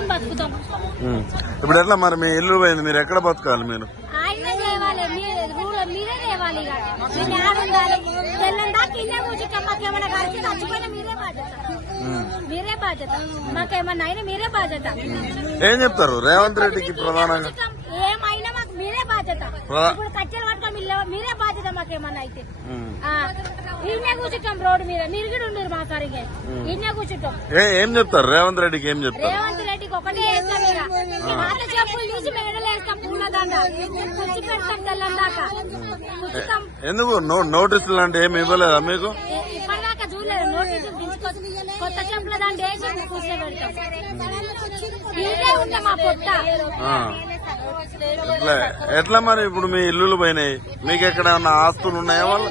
చేసుకొని బతుకుతాం. ఇప్పుడు ఎట్లా మరి మీ ఇల్లు పోయింది? మీరు ఎక్కడ బతకాలి మీరు? ఆయన లేవాలి మీరే లేవాలి మీరే బాధ్యత. మాకేమన్నా అయినా మీరే బాధ్యత. ఏం చెప్తారు? రేవంత్ రెడ్డికి ప్రధానంగా. ఏమైనా మాకు మీరే బాధ్యత. ఇప్పుడు కట్టెలు పట్టుకొని మీరే- బాధ్యత మాకేమన్నా అయితే. ఈయనే కూర్చుంటాం రోడ్డు మీద. మీరు కూడా ఉండరు మా సరిగా ఈయనే కూర్చుంటాం. ఏ చెప్తారు? రేవంత్ రెడ్డికి ఏం చెప్తారు? వేస్తాం ఇక పాత చెప్పులు తీసి మెడలు వేస్తాం పూలదండ కూర్చి పెడతాం తెల్లం దాకా. కూర్చుతాం ఎందుకు? నోటీసులు లాంటి ఏమి ఇవ్వలేదా మీకు? ఇ- ఇప్పటిదాకా చూడలేదు. నోటీసులు దించుకొచ్చి కొత్త చెప్పుల దాంట్లో వేసి కూర్చోబెడతాం ఇదే ఉంటాం మా పొట్ట. ఆ. ఎట్లా? మరి ఇప్పుడు మీ ఇల్లులు పోయినాయి? మీకు ఎక్కడ ఆస్తులు ఉన్నాయా వాళ్ళు